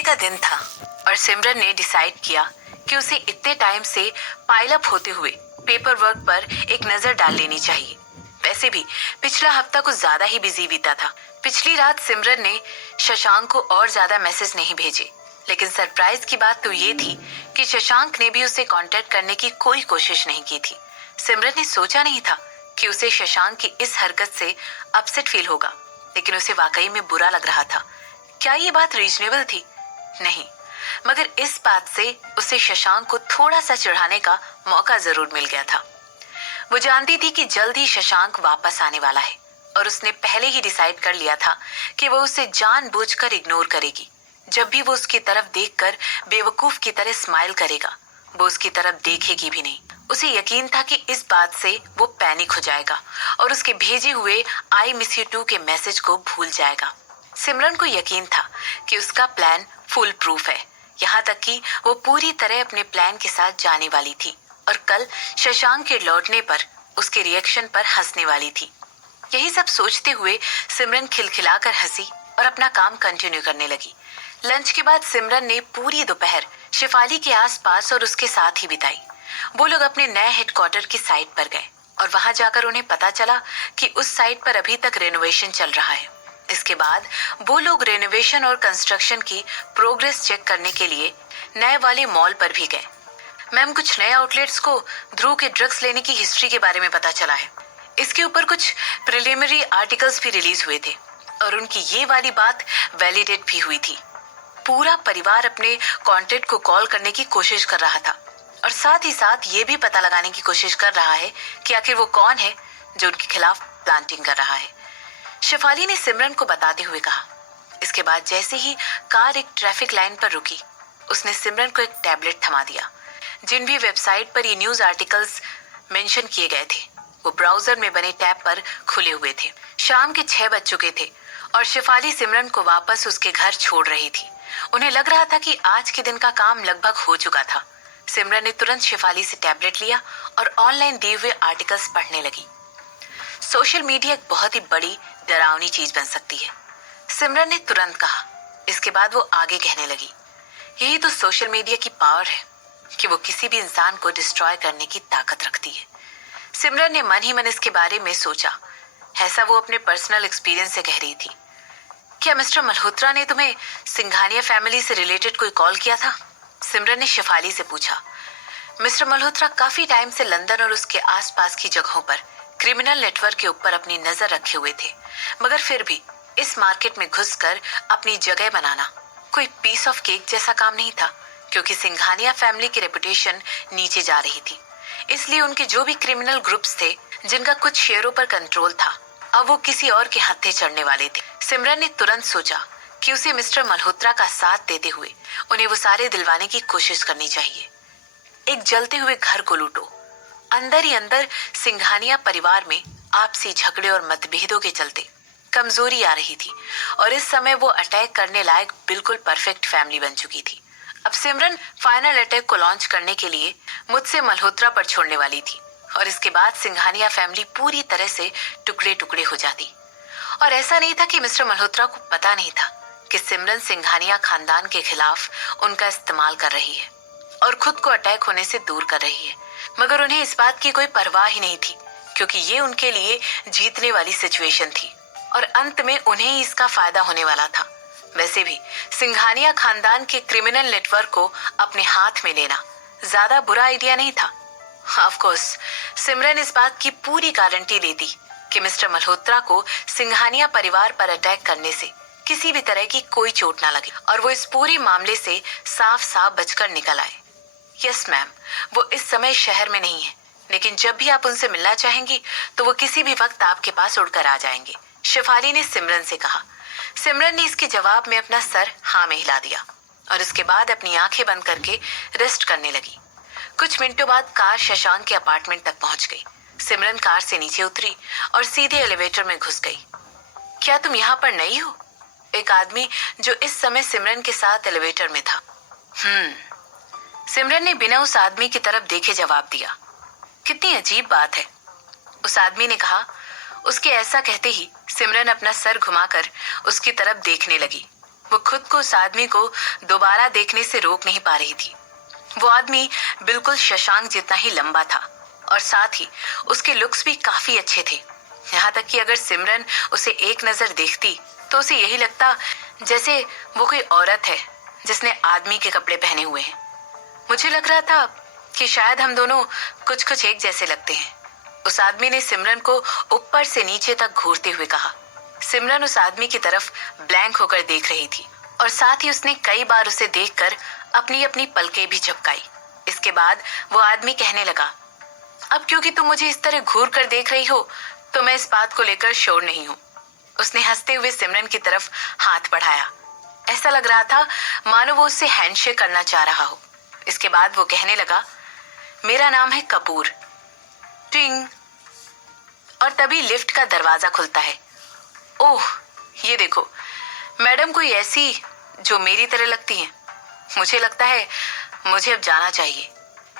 छुट्टी का दिन था और सिमरन ने डिसाइड किया कि उसे इतने टाइम से पाइल अप होते हुए पेपर वर्क पर एक नजर डाल लेनी चाहिए। वैसे भी पिछला हफ्ता कुछ ज्यादा ही बिजी बीता था। पिछली रात सिमरन ने शशांक को और ज्यादा मैसेज नहीं भेजे, लेकिन सरप्राइज की बात तो ये थी कि शशांक ने भी उसे कांटेक्ट करने की कोई कोशिश नहीं की थी। सिमरन ने सोचा नहीं था कि उसे शशांक की इस हरकत से अपसेट फील होगा, लेकिन उसे वाकई में बुरा लग रहा था। क्या ये बात रीजनेबल थी? नहीं, मगर इस बात से उसे शशांक को थोड़ा सा चिढ़ाने का मौका जरूर मिल गया था। वो जानती थी कि जल्द ही शशांक वापस आने वाला है और उसने पहले ही डिसाइड कर लिया था कि वो उसे जानबूझकर इग्नोर करेगी। जब भी वो उसकी तरफ देखकर बेवकूफ की तरह स्माइल करेगा, वो उसकी तरफ देखेगी भी नहीं। उसे यकीन था कि इस बात से वो पैनिक हो जाएगा और उसके भेजे हुए आई मिस यू टू के मैसेज को भूल जाएगा। सिमरन को यकीन था कि उसका प्लान फुल प्रूफ है, यहाँ तक कि वो पूरी तरह अपने प्लान के साथ जाने वाली थी और कल शशांक के लौटने पर उसके रिएक्शन पर हंसने वाली थी। यही सब सोचते हुए सिमरन खिलखिलाकर हंसी और अपना काम कंटिन्यू करने लगी। लंच के बाद सिमरन ने पूरी दोपहर शिफाली के आसपास और उसके साथ ही बिताई। वो लोग अपने नए हेडक्वार्टर की साइट पर गए और वहां जाकर उन्हें पता चला कि उस साइट पर अभी तक रेनोवेशन चल रहा है। इसके बाद वो लोग रेनोवेशन और कंस्ट्रक्शन की प्रोग्रेस चेक करने के लिए नए वाले मॉल पर भी गए। मैम, कुछ नए आउटलेट्स को ध्रुव के ड्रग्स लेने की हिस्ट्री के बारे में पता चला है। इसके ऊपर कुछ प्रिलिमिनरी आर्टिकल्स भी रिलीज हुए थे और उनकी ये वाली बात वैलिडेट भी हुई थी। पूरा परिवार अपने कॉन्टेक्ट को कॉल करने की कोशिश कर रहा था और साथ ही साथ ये भी पता लगाने की कोशिश कर रहा है कि आखिर वो कौन है जो उनके खिलाफ प्लांटिंग कर रहा है। शिफाली ने सिमरन को बताते हुए कहा। इसके बाद जैसे ही कार एक ट्रैफिक लाइन पर रुकी, उसने सिमरन को एक टैबलेट थमा दिया। जिन भी वेबसाइट पर ये न्यूज आर्टिकल्स मेंशन किए गए थे, वो ब्राउजर में बने टैब पर खुले हुए थे। शाम के 6 बज चुके थे और शिफाली सिमरन को वापस उसके घर छोड़ रही थी। उन्हें लग रहा था कि आज के दिन का काम लगभग हो चुका था। सिमरन ने तुरंत शिफाली से टैबलेट लिया और ऑनलाइन दिए हुए आर्टिकल्स पढ़ने लगी। सोशल मीडिया एक बहुत ही बड़ी डरावनी चीज बन सकती है, सिमरन ने तुरंत कहा। इसके बाद वो आगे कहने लगी, यही तो सोशल मीडिया की पावर है कि वो किसी भी इंसान को डिस्ट्रॉय करने की ताकत रखती है। सिमरन ने मन ही मन इसके बारे में सोचा। ऐसा वो अपने पर्सनल एक्सपीरियंस से कह रही थी। क्या मिस्टर मल्होत्रा ने तुम्हें सिंघानिया फैमिली से रिलेटेड कोई कॉल किया था? सिमरन ने शिफाली से पूछा। मिस्टर मल्होत्रा काफी टाइम से लंदन और उसके आसपास की जगहों पर क्रिमिनल नेटवर्क के ऊपर अपनी नजर रखे हुए थे, मगर फिर भी इस मार्केट में घुसकर अपनी जगह बनाना कोई पीस ऑफ केक जैसा काम नहीं था, क्योंकि सिंघानिया फैमिली की रेपुटेशन नीचे जा रही थी। इसलिए उनके जो भी क्रिमिनल ग्रुप्स थे जिनका कुछ शेयरों पर कंट्रोल था, अब वो किसी और के हत्थे चढ़ने वाले थे। सिमरन ने तुरंत सोचा कि उसे मिस्टर मल्होत्रा का साथ देते हुए उन्हें वो सारे दिलवाने की कोशिश करनी चाहिए। एक जलते हुए घर को लूटो। अंदर ही अंदर सिंघानिया परिवार में आपसी झगड़े और मतभेदों के चलते कमजोरी आ रही थी और इस समय वो अटैक करने लायक बिल्कुल परफेक्ट फैमिली बन चुकी थी। अब सिमरन फाइनल अटैक को लॉन्च करने के लिए मुझसे मल्होत्रा पर छोड़ने वाली थी और इसके बाद सिंघानिया फैमिली पूरी तरह से टुकड़े टुकड़े हो जाती। और ऐसा नहीं था कि मिस्टर मल्होत्रा को पता नहीं था कि सिमरन सिंघानिया खानदान के खिलाफ उनका इस्तेमाल कर रही है और खुद को अटैक होने से दूर कर रही है, मगर उन्हें इस बात की कोई परवाह ही नहीं थी, क्योंकि ये उनके लिए जीतने वाली सिचुएशन थी और अंत में उन्हें ही इसका फायदा होने वाला था। वैसे भी सिंघानिया खानदान के क्रिमिनल नेटवर्क को अपने हाथ में लेना ज्यादा बुरा आइडिया नहीं था। ऑफ कोर्स सिमरन इस बात की पूरी गारंटी लेती कि मिस्टर मल्होत्रा को सिंघानिया परिवार पर अटैक करने से किसी भी तरह की कोई चोट ना लगे और वो इस पूरे मामले से साफ साफ बचकर निकल आए। यस मैम, वो इस समय शहर में नहीं है, लेकिन जब भी आप उनसे मिलना चाहेंगी तो वो किसी भी वक्त आपके पास उड़कर आ जाएंगे, शिफाली ने सिमरन से कहा। सिमरन ने इसके जवाब में अपना सर हाँ में हिला दिया और उसके बाद अपनी आंखें बंद करके रेस्ट करने लगी। कुछ मिनटों बाद कार शशांक के अपार्टमेंट तक पहुंच गई। सिमरन कार से नीचे उतरी और सीधे एलिवेटर में घुस गई। क्या तुम यहाँ पर नई हो? एक आदमी जो इस समय सिमरन के साथ एलिवेटर में था। सिमरन ने बिना उस आदमी की तरफ देखे जवाब दिया। कितनी अजीब बात है, उस आदमी ने कहा। उसके ऐसा कहते ही सिमरन अपना सर घुमाकर उसकी तरफ देखने लगी। वो खुद को उस आदमी को दोबारा देखने से रोक नहीं पा रही थी। वो आदमी बिल्कुल शशांक जितना ही लंबा था और साथ ही उसके लुक्स भी काफी अच्छे थे। यहाँ तक कि अगर सिमरन उसे एक नजर देखती तो उसे यही लगता जैसे वो कोई औरत है जिसने आदमी के कपड़े पहने हुए हैं। मुझे लग रहा था कि शायद हम दोनों कुछ कुछ एक जैसे लगते हैं। उस आदमी ने सिमरन को ऊपर से नीचे तक घूरते हुए कहा। सिमरन उस आदमी की तरफ ब्लैंक होकर देख रही थी और साथ ही उसने कई बार उसे देखकर अपनी अपनी पलकें भी झपकाई। इसके बाद वो आदमी कहने लगा, अब क्योंकि तुम मुझे इस तरह घूर कर देख रही हो तो मैं इस बात को लेकर श्योर नहीं हूँ। उसने हंसते हुए सिमरन की तरफ हाथ बढ़ाया। ऐसा लग रहा था मानो वो उससे हैंडशेक करना चाह रहा हो। इसके बाद वो कहने लगा, मेरा नाम है कपूर। टिंग। और तभी लिफ्ट का दरवाजा खुलता है। ओह, ये देखो, मैडम कोई ऐसी जो मेरी तरह लगती हैं। मुझे लगता है मुझे अब जाना चाहिए।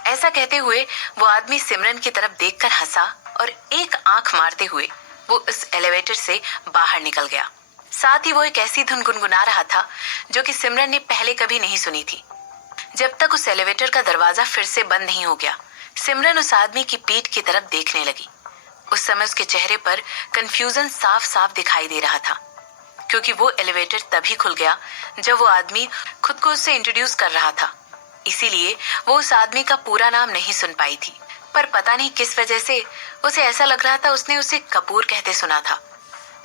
ऐसा कहते हुए वो आदमी सिमरन की तरफ देखकर हंसा और एक आंख मारते हुए वो इस एलिवेटर से बाहर निकल गया। साथ ही वो एक ऐसी धुन गुनगुना रहा था जो कि सिमरन ने पहले कभी नहीं सुनी थी। जब तक उस एलिवेटर का दरवाजा फिर से बंद नहीं हो गया, सिमरन उस आदमी की पीठ की तरफ देखने लगी। उस समय उसके चेहरे पर कंफ्यूजन साफ साफ दिखाई दे रहा था, क्योंकि वो एलिवेटर तभी खुल गया जब वो आदमी खुद को उससे इंट्रोड्यूस कर रहा था। इसीलिए वो उस आदमी का पूरा नाम नहीं सुन पाई थी, पर पता नहीं किस वजह से उसे ऐसा लग रहा था उसने उसे कपूर कहते सुना था।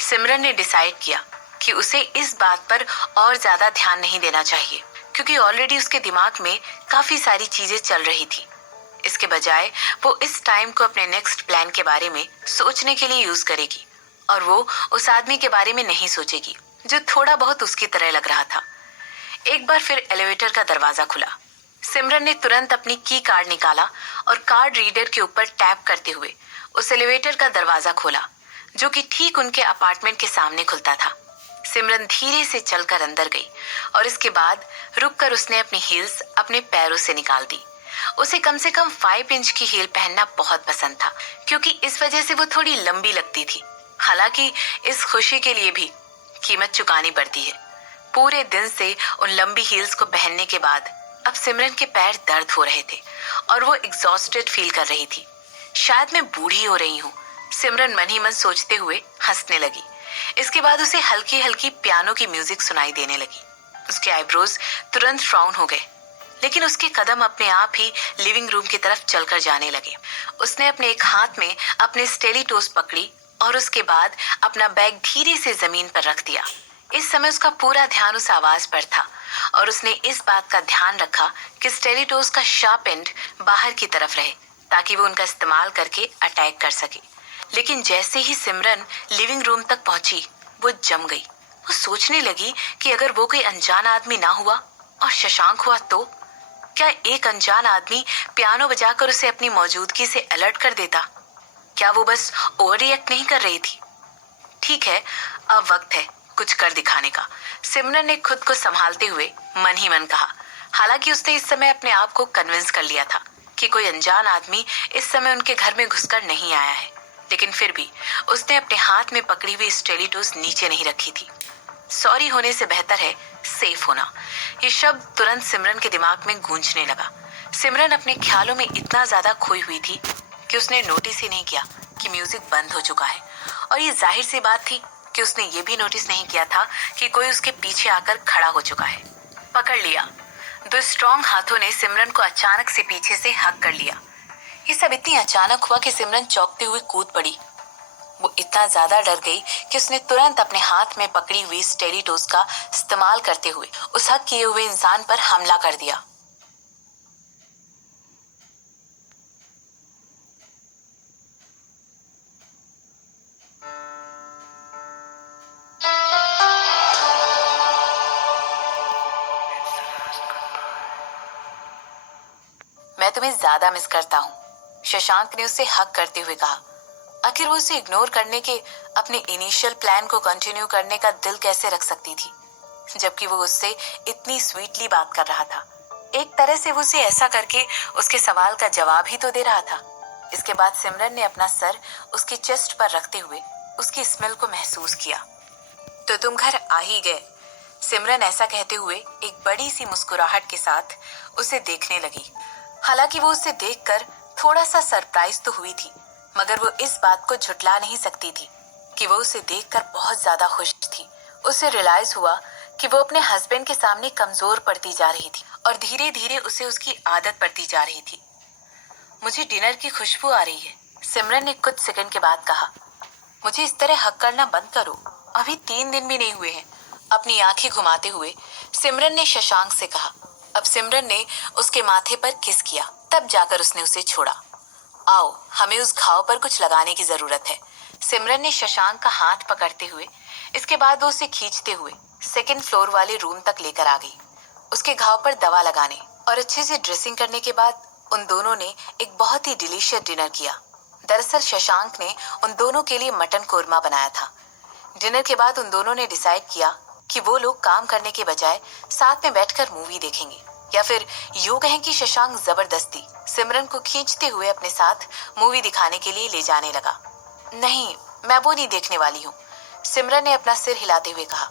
सिमरन ने डिसाइड किया कि उसे इस बात पर और ज्यादा ध्यान नहीं देना चाहिए, क्योंकि ऑलरेडी उसके दिमाग में काफी सारी चीजें चल रही थी। इसके बजाय वो इस टाइम को अपने नेक्स्ट प्लान के बारे में सोचने के लिए यूज करेगी और वो उस आदमी के बारे में नहीं सोचेगी जो थोड़ा बहुत उसकी तरह लग रहा था। एक बार फिर एलिवेटर का दरवाजा खुला। सिमरन ने तुरंत अपनी की कार्ड निकाला और कार्ड रीडर के ऊपर टैप करते हुए उस एलिवेटर का दरवाजा खोला, जो कि ठीक उनके अपार्टमेंट के सामने खुलता था। सिमरन धीरे से चलकर अंदर गई और इसके बाद रुककर उसने अपनी हील्स अपने पैरों से निकाल दी। उसे कम से कम 5 इंच की हील पहनना बहुत पसंद था, क्योंकि इस वजह से वो थोड़ी लंबी लगती थी। हालांकि इस खुशी के लिए भी कीमत चुकानी पड़ती है। पूरे दिन से उन लंबी हील्स को पहनने के बाद अब सिमरन के पैर दर्द हो रहे थे और वो एग्जॉस्टेड फील कर रही थी। शायद मैं बूढ़ी हो रही हूँ, सिमरन मन ही मन सोचते हुए हंसने लगी। इसके बाद उसे हल्की हल्की पियानो की म्यूजिक सुनाई देने लगी। उसके आईब्रोज तुरंत फ्राउन हो गए, लेकिन उसके कदम अपने आप ही लिविंग रूम की तरफ चलकर जाने लगे। उसने अपने एक हाथ में अपने स्टेलीटोस पकड़ी और उसके बाद अपना बैग धीरे से जमीन पर रख दिया। इस समय उसका पूरा ध्यान उस आवाज पर था और उसने इस बात का ध्यान रखा कि स्टेलीटोस का शार्प एंड बाहर की तरफ रहे, ताकि वो उनका इस्तेमाल करके अटैक कर सके। लेकिन जैसे ही सिमरन लिविंग रूम तक पहुंची, वो जम गई। वो सोचने लगी कि अगर वो कोई अनजान आदमी ना हुआ और शशांक हुआ तो क्या एक अनजान आदमी पियानो बजाकर उसे अपनी मौजूदगी से अलर्ट कर देता? क्या वो बस ओवर रिएक्ट नहीं कर रही थी? ठीक है, अब वक्त है कुछ कर दिखाने का, सिमरन ने खुद को संभालते हुए मन ही मन कहा। हालांकि उसने इस समय अपने आप को कन्विंस कर लिया था कि कोई अनजान आदमी इस समय उनके घर में घुसकर नहीं आया है, लेकिन फिर भी उसने अपने हाथ में पकड़ी हुई स्टेलीटोस नीचे नहीं रखी थी। सॉरी होने से बेहतर है सेफ होना, ये शब्द तुरंत सिमरन के दिमाग में गूंजने लगा। सिमरन अपने ख्यालों में इतना ज्यादा खोई हुई थी कि उसने नोटिस ही नहीं किया कि म्यूजिक बंद हो चुका है, और ये जाहिर सी बात थी कि उसने ये भी नोटिस नहीं किया था कि कोई उसके पीछे आकर खड़ा हो चुका है। पकड़ लिया। 2 स्ट्रॉन्ग हाथों ने सिमरन को अचानक से पीछे से हक कर लिया। ये सब इतनी अचानक हुआ कि सिमरन चौंकते हुए कूद पड़ी। वो इतना ज्यादा डर गई कि उसने तुरंत अपने हाथ में पकड़ी हुई स्टेलीटोस का इस्तेमाल करते हुए उस हक किए हुए इंसान पर हमला कर दिया। मैं तुम्हें ज्यादा मिस करता हूँ, शशांक ने उसे हक करते हुए कहा। आखिर वो उसे इग्नोर करने के अपने इनिशियल प्लान को कंटिन्यू करने का दिल कैसे रख सकती थी, जबकि वो उससे इतनी स्वीटली बात कर रहा था। एक तरह से वो उसे ऐसा करके उसके सवाल का जवाब ही तो दे रहा था। इसके बाद सिमरन ने अपना सर उसके चेस्ट पर रखते हुए उसकी स्मेल को महसूस किया। तो तुम घर आ ही गए, सिमरन ऐसा कहते हुए एक बड़ी सी मुस्कुराहट के साथ उसे देखने लगी। हालांकि वो उसे देखकर थोड़ा सा सरप्राइज तो हुई थी, मगर वो इस बात को झुठला नहीं सकती थी कि वो उसे देखकर बहुत ज्यादा खुश थी। उसे रियलाइज हुआ कि वो अपने हस्बैंड के सामने कमजोर पड़ती जा रही थी और धीरे धीरे उसे उसकी आदत पड़ती जा रही थी। मुझे डिनर की खुशबू आ रही है, सिमरन ने कुछ सेकंड के बाद कहा। मुझे इस तरह हक करना बंद करो, अभी 3 दिन भी नहीं हुए हैं। अपनी आंखें घुमाते हुए सिमरन ने शशांक से कहा। अब सिमरन ने उसके माथे पर किस किया, तब जाकर उसने उसे छोड़ा। आओ, हमें उस घाव पर कुछ लगाने की जरूरत है, सिमरन ने शशांक का हाथ पकड़ते हुए। इसके बाद वो उसे खींचते हुए 2nd फ्लोर वाले रूम तक लेकर आ गई। उसके घाव पर दवा लगाने और अच्छे से ड्रेसिंग करने के बाद उन दोनों ने एक बहुत ही डिलीशियस डिनर किया। दरअसल शशांक ने उन दोनों के लिए मटन कोरमा बनाया था। डिनर के बाद उन दोनों ने डिसाइड किया कि वो लोग काम करने के बजाय साथ में बैठकर मूवी देखेंगे, या फिर यूं कहें कि शशांक जबरदस्ती सिमरन को खींचते हुए अपने साथ मूवी दिखाने के लिए ले जाने लगा। नहीं, मैं वो नहीं देखने वाली हूँ, सिमरन ने अपना सिर हिलाते हुए कहा।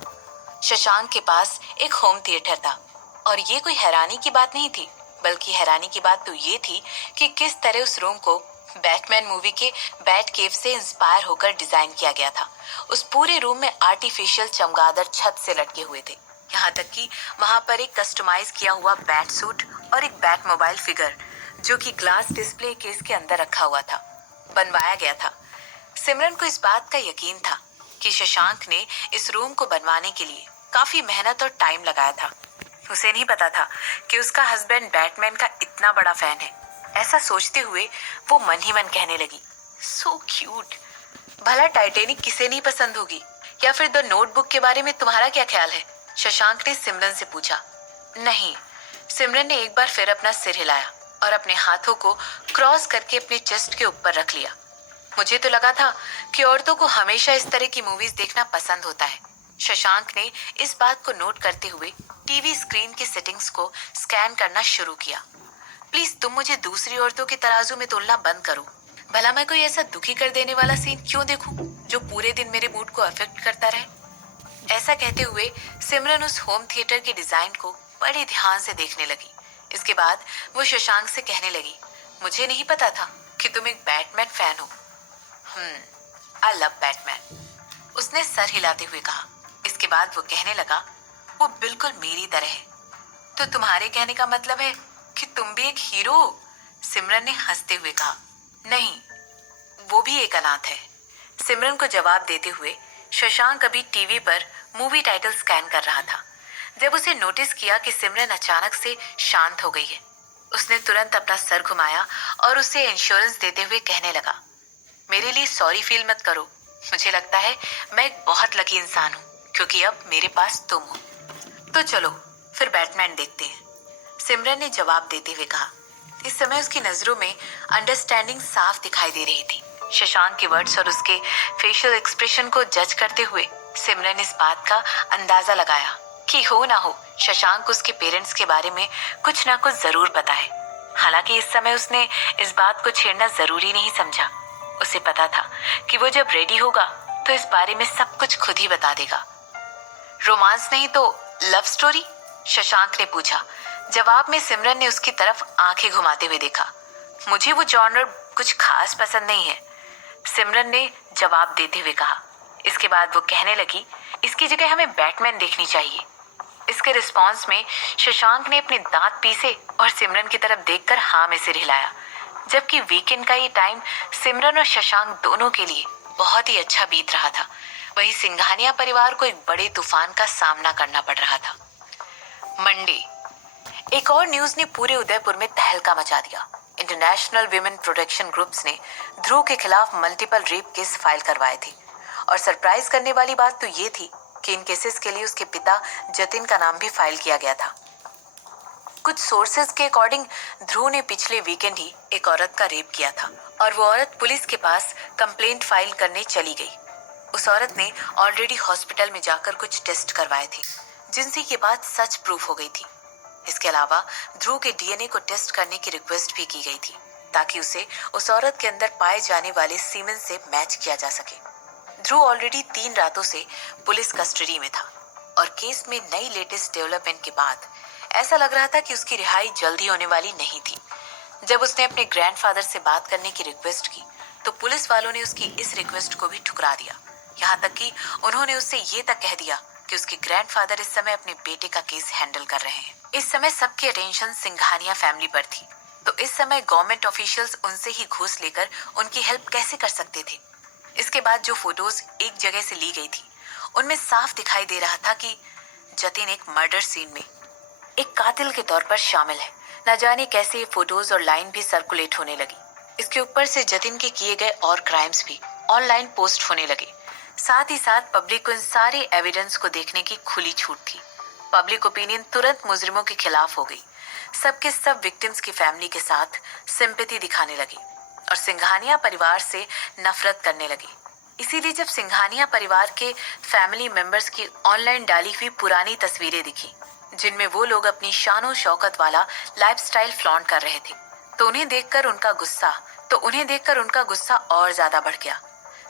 शशांक के पास एक होम थिएटर था और ये कोई हैरानी की बात नहीं थी, बल्कि हैरानी की बात तो ये थी कि किस तरह उस रूम को बैटमैन मूवी के बैट केव से इंस्पायर होकर डिजाइन किया गया था। उस पूरे रूम में आर्टिफिशियल चमगादड़ छत से लटके हुए थे, यहाँ तक कि वहां पर एक कस्टमाइज किया हुआ बैट सूट और एक बैट मोबाइल फिगर जो कि ग्लास डिस्प्ले केस के अंदर रखा हुआ था, बनवाया गया था। सिमरन को इस बात का यकीन था कि शशांक ने इस रूम को बनवाने के लिए काफी मेहनत और टाइम लगाया था। उसे नहीं पता था कि उसका हस्बैंड बैटमैन का इतना बड़ा फैन है। ऐसा सोचते हुए वो मन ही मन कहने लगी, सो क्यूट। भला टाइटैनिक किसे नहीं पसंद होगी, या फिर द नोटबुक के बारे में तुम्हारा क्या ख्याल है, शशांक ने सिमरन से पूछा। नहीं, सिमरन ने एक बार फिर अपना सिर हिलाया और अपने हाथों को क्रॉस करके अपने चेस्ट के ऊपर रख लिया। मुझे तो लगा था कि औरतों को हमेशा इस तरह की मूवीज देखना पसंद होता है, शशांक ने इस बात को नोट करते हुए टीवी स्क्रीन की सेटिंग्स को स्कैन करना शुरू किया। प्लीज तुम मुझे दूसरी औरतों के तराजू में तोलना बंद करो। भला मैं कोई ऐसा दुखी कर देने वाला सीन क्यों देखूं जो पूरे दिन मेरे मूड को अफेक्ट करता रहे। ऐसा कहते हुए सिमरन उस होम थिएटर के डिजाइन को बड़े ध्यान से देखने लगी। इसके बाद वो शशांक से कहने लगी, मुझे नहीं पता था कि तुम एक बैटमैन फैन हो। आई लव बैटमैन, उसने सर हिलाते हुए कहा। इसके बाद वो कहने लगा, वो बिल्कुल मेरी तरह है। तो तुम्हारे कहने का मतलब है कि तुम भी एक हीरो हो, सिमरन ने हंसते हुए कहा। नहीं, वो भी एक अनाथ है, सिमरन को जवाब देते हुए शशांक अभी टीवी पर मूवी टाइटल स्कैन कर रहा था जब उसे नोटिस किया कि सिमरन अचानक से शांत हो गई है। उसने तुरंत अपना सर घुमाया और उसे इंश्योरेंस देते हुए कहने लगा, मेरे लिए सॉरी फील मत करो। मुझे लगता है मैं एक बहुत लकी इंसान हूँ क्योंकि अब मेरे पास तुम हो। तो चलो फिर बैटमैन देखते हैं, सिमरन ने जवाब देते हुए कहा। इस समय उसकी नजरों में अंडरस्टैंडिंग साफ दिखाई दे रही थी। शशांक के वर्ड्स और उसके फेशियल एक्सप्रेशन को जज करते हुए सिमरन ने इस बात का अंदाजा लगाया कि हो ना हो शशांक उसके पेरेंट्स के बारे में कुछ ना कुछ जरूर पता है। हालांकि इस समय उसने इस बात को छेड़ना जरूरी नहीं समझा। उसे पता था कि वो जब रेडी होगा तो इस बारे में सब कुछ खुद ही बता देगा। रोमांस नहीं तो लव स्टोरी, शशांक ने पूछा। जवाब में सिमरन ने उसकी तरफ आंखें घुमाते हुए देखा। मुझे वो जॉनर कुछ खास पसंद नहीं है, सिमरन ने जवाब देते हुए कहा। इसके बाद वो कहने लगी, इसकी जगह हमें बैटमैन देखनी चाहिए। इसके रिस्पॉन्स में शशांक ने अपने दांत पीसे और सिमरन की तरफ देखकर हाँ में सिर हिलाया। जबकि वीकेंड का ये टाइम सिमरन और शशांक दोनों के लिए बहुत ही अच्छा बीत रहा था, वहीं सिंघानिया परिवार को एक बड़े तूफान का सामना करना पड़ रहा था। मंडे, एक और न्यूज ने पूरे उदयपुर में तहलका मचा दिया। इंटरनेशनल विमेन प्रोटेक्शन ग्रुप्स ने ध्रुव के खिलाफ मल्टीपल रेप केस फाइल करवाए थे और सरप्राइज करने वाली बात तो ये थी कि इन केसेस के लिए उसके पिता जतिन का नाम भी फाइल किया गया था। कुछ सोर्सेज के अकॉर्डिंग ध्रुव ने पिछले वीकेंड ही एक औरत का रेप किया था और वो औरत पुलिस के पास कंप्लेंट फाइल करने चली गई। उस औरत ने ऑलरेडी हॉस्पिटल में जाकर कुछ टेस्ट करवाए थे जिनसे ये बात सच प्रूफ हो गई थी। इसके अलावा ध्रुव के डीएनए को टेस्ट करने की रिक्वेस्ट भी की गई थी ताकि उसे उस औरत के अंदर पाए जाने वाले सीमेन से मैच किया जा सके। ध्रुव ऑलरेडी 3 रातों से पुलिस कस्टडी में था। और केस में नई लेटेस्ट डेवलपमेंट के बाद ऐसा लग रहा था कि उसकी रिहाई जल्दी होने वाली नहीं थी। जब उसने अपने ग्रैंडफादर से बात करने की रिक्वेस्ट की तो पुलिस वालों ने उसकी इस रिक्वेस्ट को भी ठुकरा दिया। यहाँ तक कि उन्होंने उससे ये तक कह दिया कि उसके ग्रैंडफादर इस समय अपने बेटे का केस हैंडल कर रहे हैं। इस समय सबकी अटेंशन सिंघानिया फैमिली पर थी, तो इस समय गवर्नमेंट ऑफिशियल्स उनसे ही घूस लेकर उनकी हेल्प कैसे कर सकते थे। इसके बाद जो फोटोज एक जगह से ली गई थी उनमें साफ दिखाई दे रहा था कि जतिन एक मर्डर सीन में एक कातिल के तौर पर शामिल है। न जाने कैसे ये फोटोज और लाइन भी सर्कुलेट होने लगी। इसके ऊपर से जतिन के किए गए और क्राइम्स भी ऑनलाइन पोस्ट होने लगे। साथ ही साथ पब्लिक को इन सारे एविडेंस को देखने की खुली छूट थी। पब्लिक ओपिनियन तुरंत मुजरिमों के खिलाफ हो गई। सबके सब विक्टिम्स की फैमिली के साथ सिंपैथी दिखाने लगे और सिंघानिया परिवार से नफरत करने लगे। इसीलिए जब सिंघानिया परिवार के फैमिली मेंबर्स की ऑनलाइन डाली हुई पुरानी तस्वीरें दिखी जिनमें वो लोग अपनी शानो शौकत वाला लाइफस्टाइल फ्लॉन्ट कर रहे थे, तो उन्हें देखकर उनका गुस्सा और ज्यादा बढ़ गया।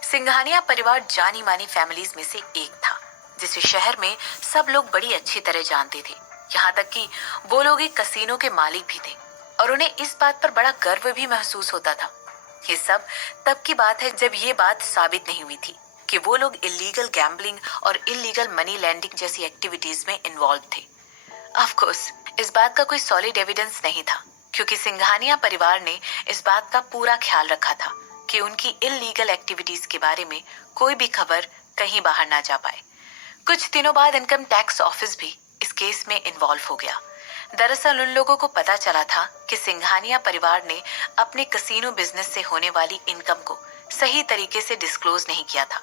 सिंघानिया परिवार जानी मानी फैमिलीज में से एक था जिसे शहर में सब लोग बड़ी अच्छी तरह जानते थे। यहाँ तक कि वो लोग एक कसीनो के मालिक भी थे और उन्हें इस बात पर बड़ा गर्व भी महसूस होता था। ये सब तब की बात है जब ये बात साबित नहीं हुई थी कि वो लोग इलीगल गैम्बलिंग और इलीगल मनी लैंडिंग जैसी एक्टिविटीज में इन्वॉल्व थे। ऑफ कोर्स इस बात का कोई सॉलिड एविडेंस नहीं था क्योंकि सिंघानिया परिवार ने इस बात का पूरा ख्याल रखा था कि उनकी इलीगल एक्टिविटीज के बारे में कोई भी खबर कहीं बाहर ना जा पाए। कुछ दिनों बाद इनकम टैक्स ऑफिस भी इस केस में इन्वॉल्व हो गया। दरअसल उन लोगों को पता चला था कि सिंघानिया परिवार ने अपने कसीनो बिजनेस से होने वाली इनकम को सही तरीके से डिस्क्लोज नहीं किया था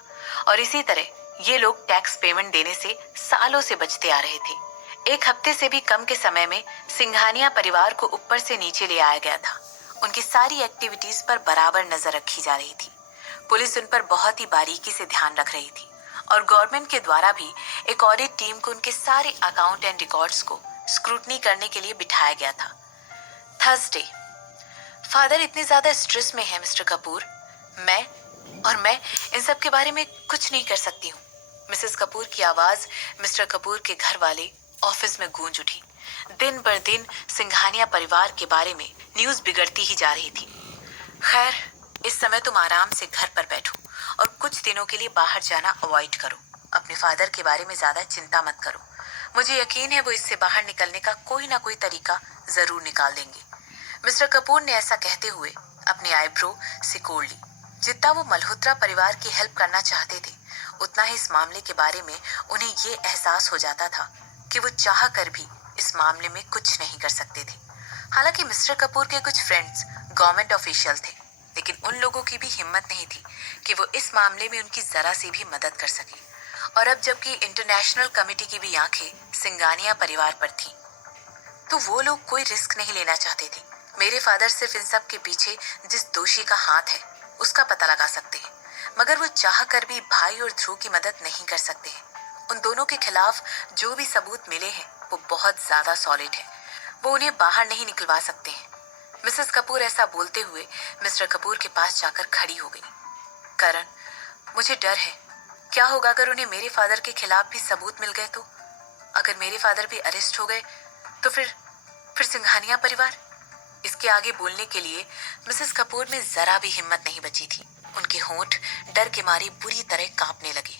और इसी तरह ये लोग टैक्स पेमेंट देने से सालों से बचते आ रहे थे। एक हफ्ते से भी कम के समय में सिंघानिया परिवार को ऊपर से नीचे ले आया गया था। उनकी सारी एक्टिविटीज पर बराबर नजर रखी जा रही थी। पुलिस उन पर बहुत ही बारीकी से ध्यान रख रही थी और गवर्नमेंट के द्वारा भी एक ऑडिट टीम को उनके सारे अकाउंट एंड रिकॉर्ड्स को स्क्रूटनी करने के लिए बिठाया गया था। थर्सडे। फादर इतने ज्यादा स्ट्रेस में है मिस्टर कपूर। मैं इन सब के बारे में कुछ नहीं कर सकती हूँ। मिसेस कपूर की आवाज मिस्टर कपूर के घर वाले ऑफिस में गूंज उठी। दिन बर दिन सिंघानिया परिवार के बारे में न्यूज बिगड़ती ही जा रही थी। खैर, इस समय तुम आराम से घर पर बैठो और कुछ दिनों के लिए बाहर जाना अवॉइड करो। अपने फादर के बारे में ज्यादा चिंता मत करो। मुझे यकीन है वो इससे बाहर निकलने का कोई ना कोई तरीका जरूर निकाल देंगे। मिस्टर कपूर ने ऐसा कहते हुए अपनी आईब्रो सिकोड़ ली। जितना वो मल्होत्रा परिवार की हेल्प करना चाहते थे उतना ही इस मामले के बारे में उन्हें ये एहसास हो जाता था कि वो चाह कर भी इस मामले में कुछ नहीं कर सकते थे। हालांकि मिस्टर कपूर के कुछ फ्रेंड्स गवर्नमेंट ऑफिशियल थे, लेकिन उन लोगों की भी हिम्मत नहीं थी कि वो इस मामले में उनकी जरा सी भी मदद कर सके। और अब जबकि इंटरनेशनल कमेटी की भी आंखें सिंघानिया परिवार पर थीं, तो वो लोग कोई रिस्क नहीं लेना चाहते थे। मेरे फादर सिर्फ इन सब के पीछे जिस दोषी का हाथ है उसका पता लगा सकते हैं, मगर वो चाह कर भी भाई और ध्रुव की मदद नहीं कर सकते हैं। उन दोनों के खिलाफ जो भी सबूत मिले हैं वो बहुत ज्यादा सॉलिड है। वो उन्हें बाहर नहीं निकलवा सकते हैं। मिसेस कपूर ऐसा बोलते हुए मिस्टर कपूर के पास जाकर खड़ी हो गई। करण, मुझे डर है। क्या होगा अगर उन्हें मेरे फादर के खिलाफ भी सबूत मिल गए तो? अगर मेरे फादर भी अरेस्ट हो गए तो फिर सिंघानिया परिवार? इसके आगे बोलने के लिए मिसेस कपूर में जरा भी हिम्मत नहीं बची थी। उनके होंठ डर के मारे बुरी तरह कांपने लगे।